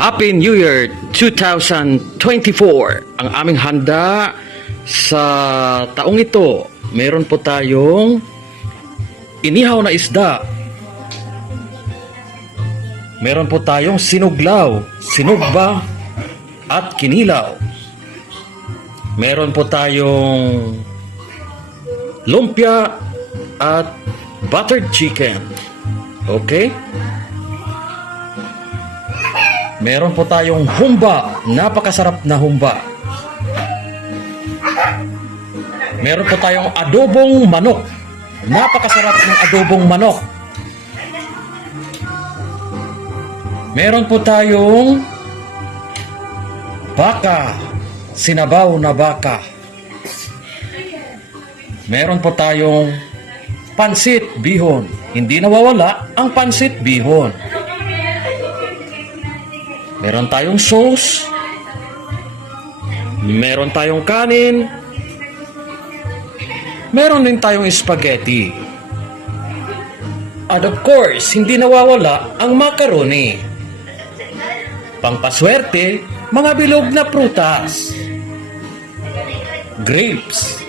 Happy New Year 2024! Ang aming handa sa taong ito, meron po tayong inihaw na isda. Meron po tayong sinuglaw, sinugba, at kinilaw. Meron po tayong lumpia at buttered chicken. Okay? Meron po tayong humba, napakasarap na humba. Meron po tayong adobong manok, napakasarap ng adobong manok. Meron po tayong baka, sinabaw na baka. Meron po tayong pansit bihon, hindi nawawala ang pansit bihon. Meron tayong sauce. Meron tayong kanin. Meron din tayong spaghetti. At of course, hindi nawawala ang macaroni. Pangpaswerte, mga bilog na prutas. Grapes.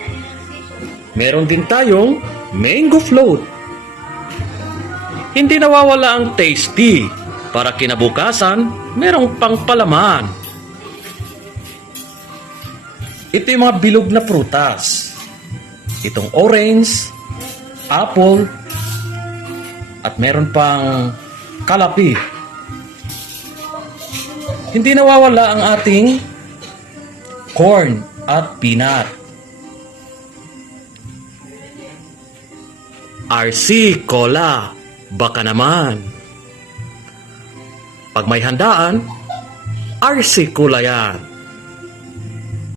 Meron din tayong mango float. Hindi nawawala ang tasty. Para kinabukasan, merong pangpalaman. Ito yung mga bilog na prutas. Itong orange, apple, at meron pang kalapi. Hindi nawawala ang ating corn at peanut. RC Cola, baka naman. Pag may handaan, RC Cola yan.